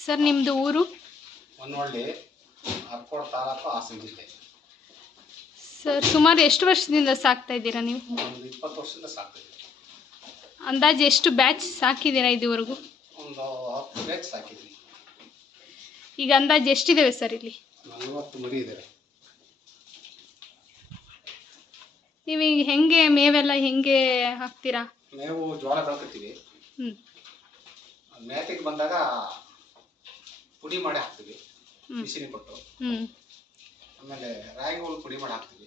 Sir ನಿಮ್ಮದು ಊರು? ಹೊನ್ನೊಳ್ಳಿ ಅರ್ಕೋಡ್ ತಾಲೂಕು ಹಾಸನ ಜಿಲ್ಲೆ ಸರ್ ಸುಮಾರು ಎಷ್ಟು ವರ್ಷದಿಂದ ಸಾಕ್ತಾ ಇದ್ದೀರಾ ನೀವು? ಒಂದು ಇಪ್ಪತ್ತು ವರ್ಷದಿಂದ ಸಾಕ್ತಿದ್ವಿ ಅಂದಾಜು ಎಷ್ಟು ಬ್ಯಾಚ್ ಸಾಕಿದ್ದೀರಾ ಇದುವರೆಗೂ? ಒಂದು ಹತ್ತು ಬ್ಯಾಚ್ ಸಾಕಿದ್ವಿ ಈಗ ಅಂದಾಜು ಎಷ್ಟಿದ್ದಾವೆ ಸರ್ ಇಲ್ಲಿ? ನಲವತ್ತು ಮರಿ ಇದ್ದಾರೆ ನೀವು ಈಗ ಹೆಂಗೆ ಮೇವೆಲ್ಲ ಹೆಂಗೆ ಹಾಕ್ತೀರಾ? ಮೇವು ಜೋಳ ಬೆಳ್ಕೊತೀವಿ. ಹ್ಞೂ ಮೇತೆಗೆ ಬಂದಾಗ ಪುಡಿ ಮಾಡಿ ಹಾಕ್ತೀವಿ. ಬಿಸಿನಿ ಕೊಟ್ಟು. ಆಮೇಲೆ ರಾಗಿ ಹುಲ್ ಪುಡಿ ಮಾಡಿ ಹಾಕ್ತೀವಿ.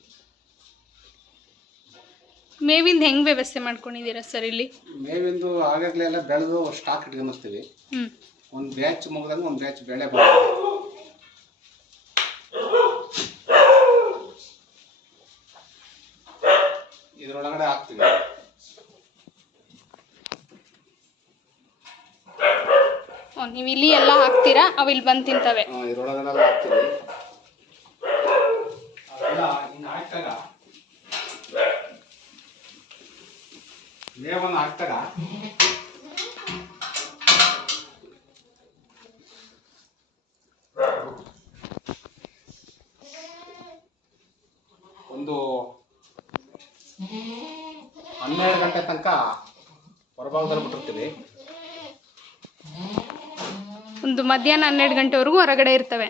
ಮೇವಿಂದ ಹೆಂಗೆ ವ್ಯವಸ್ಥೆ ಮಾಡ್ಕೊಂಡಿದ್ದೀರಾ ಸರ್ ಇಲ್ಲಿ? ಮೇವಿಂದು ಆಗಾಗಲೇ ಎಲ್ಲ ಬೆಳೆದು ಸ್ಟಾಕ್ ಇಟ್ಕೊಂಡಿರ್ತೀವಿ ಒಂದು ಬ್ಯಾಚ್ ಮುಗ್ದಂಗೆ ಒಂದು ಬ್ಯಾಚ್ ಬೆಳೆ ಬರ್ತದೆ ಇದರೊಳಗಡೆ ಹಾಕ್ತೀವಿ ಓ ನೀವು ಇಲ್ಲಿ ಎಲ್ಲ ಹಾಕ್ತೀರಾ? ಅವು ಇಲ್ಲಿ ಬಂದು ತಿಂತವೆ. ಆ, ಇದ್ರೊಳಗಡೆಲ್ಲ ಹಾಕ್ತೀವಿ. ಅವೆಲ್ಲ ಹಿಂಗೆ ಹಾಕ್ದಾಗ ಮೇವನ್ನು ಹಾಕ್ದಾಗ ಒಂದು ಹನ್ನೆರಡು ಗಂಟೆ ತನಕ ಹೊರಭಾಗದಲ್ಲಿ ಬಿಟ್ಟಿರ್ತೀವಿ. ಒಂದು ಮಧ್ಯಾಹ್ನ ಹನ್ನೆರಡು ಗಂಟೆವರೆಗೂ ಹೊರಗಡೆ ಇರ್ತವೆ.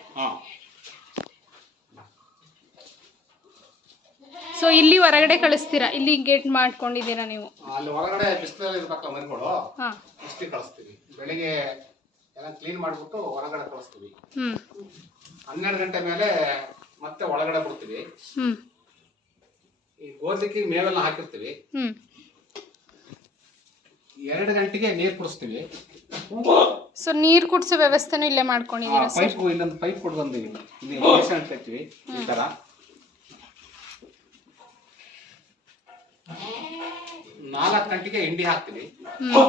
ಸೊ ಇಲ್ಲಿ ಹೊರಗಡೆ ಕಳಿಸ್ತೀರಾ? ಇಲ್ಲಿ ಗೇಟ್ ಮಾಡ್ಕೊಂಡಿದ್ದೀರಾ ನೀವು? ಅಲ್ಲಿ ಹೊರಗಡೆ ಬಿಸಿಲಲ್ಲಿ ಇರ್ಬೇಕಲ್ಲ ಮರಿಗಳು ಹಾಂ. ಬಿಸಿಲಿಗೆ ಕಳಿಸ್ತೀವಿ. ಬೆಳಿಗ್ಗೆ ಎಲ್ಲ ಕ್ಲೀನ್ ಮಾಡಿಬಿಟ್ಟು ಹೊರಗಡೆ ಕಳಿಸ್ತೀವಿ. ಹ್ಞೂ ಹನ್ನೆರಡು ಗಂಟೆ ಮೇಲೆ ಮತ್ತೆ ಒಳಗಡೆ ಬಿಡ್ತೀವಿ. ಈ ಗೋಧಿಗೆ ಮೇವೆಲ್ಲ ಹಾಕಿರ್ತೀವಿ. ಹ್ಮ್. ಎರಡು ಗಂಟೆಗೆ ನೀರು ಕುಡಿಸ್ತೀವಿ. ಸೊ ನೀರು ಕುಡಿಸೋ ವ್ಯವಸ್ಥೆನೂ ಇಲ್ಲೇ ಮಾಡ್ಕೊಂಡಿದ್ದೀರಾ ಸರ್ ಪೈಪ್ ಇಲ್ಲೊಂದು ಪೈಪ್ ಕೊಡ್ಬಂದು ಇಲ್ಲಿ ಪೇಷಂಟ್ ಇರ್ತೀವಿ ಈ ತರ. ನಾಲ್ಕು ಗಂಟೆಗೆ ಹಿಂಡಿ ಹಾಕ್ತೀವಿ. ಹ್ಞೂ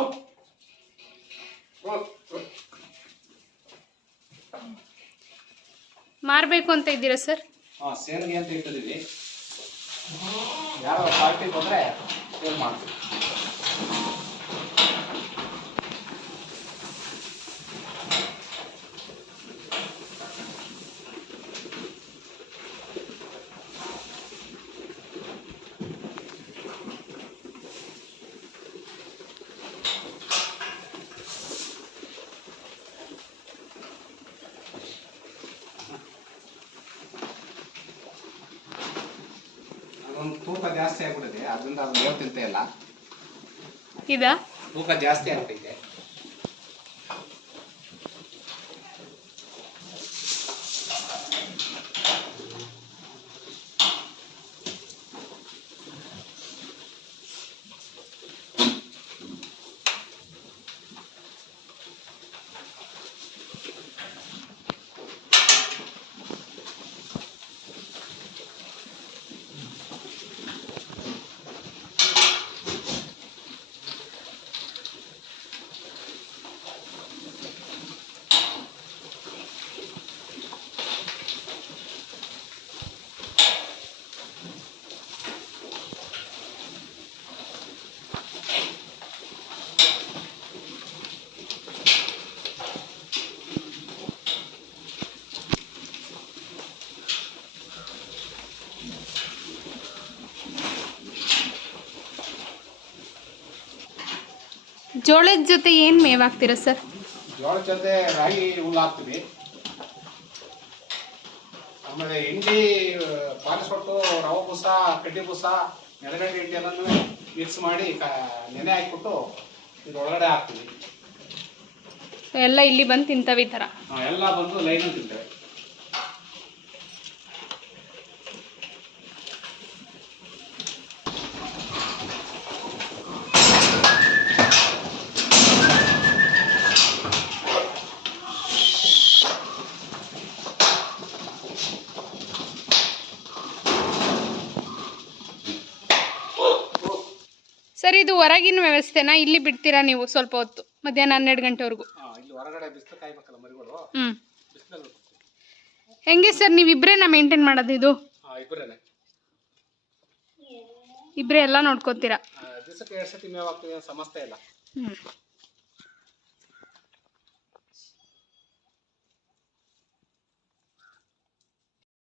ಮಾರಬೇಕು ಅಂತ ಇದ್ದೀರಾ ಸರ್ ಹಾ ಸೇರ್ಗೆ ಅಂತ ಇಟ್ಟಿದ್ದೀವಿ. ಯಾರೋ ಪಾರ್ಟಿ ಬಂದ್ರೆ ಸೇಲ್ ಮಾಡ್ತೀವಿ. ಅದೊಂದು ತೂಕ ಜಾಸ್ತಿ ಆಗ್ಬಿಟ್ಟಿದೆ ಅದರಿಂದ ಅದು ಮೇವು ತಿಂತ ಇಲ್ಲ. ಇದಾ? ತೂಕ ಜಾಸ್ತಿ ಆಗ್ಬಿಟ್ಟಿದೆ ಜೋಳದ ಜೊತೆ ಏನು ಮೇವಾಗ್ತೀರಾ ಹಾಕ್ತೀರಾ ಸರ್? ಜೋಳದ ಜೊತೆ ರಾಗಿ ಹುಲ್ಲು ಹಾಕ್ತೀವಿ. ಆಮೇಲೆ ಹಿಂಡಿ ಪಾಲಿಸ್ಕೊಟ್ಟು ರವೆ ಬೂಸ ಕಡ್ಡಿ ಬೂಸ ನೆಲಗಡ್ಡೆ ಹಿಂಡಿ ಎಲ್ಲನೂ ಮಿಕ್ಸ್ ಮಾಡಿ ಕ ನೆನೆ ಹಾಕ್ಬಿಟ್ಟು ಇದ್ರೊಳಗಡೆ ಹಾಕ್ತೀವಿ. ಎಲ್ಲ ಇಲ್ಲಿ ಬಂದು ತಿಂತವೆ ಈ ಥರ ಎಲ್ಲ ಬಂದು ಲೈನಲ್ಲಿ ತಿಂತೇವೆ. ಸರ್ ಇದು ಹೊರಗಿನ ವ್ಯವಸ್ಥೆನಾ? ಇಲ್ಲಿ ಬಿಡ್ತೀರಾ ನೀವು ಸ್ವಲ್ಪ ಹೊತ್ತು? ಮಧ್ಯಾಹ್ನ ಹನ್ನೆರಡು ಗಂಟೆವರೆಗೂ? ಹ್ಞೂ ಹೆಂಗೆ ಸರ್ ನೀವು ಇಬ್ಬರೇನ ಮೇಂಟೈನ್ ಮಾಡೋದು ಇದು? ಇಬ್ಬರೇ ಎಲ್ಲ ನೋಡ್ಕೋತೀರಾ? ಹ್ಞೂ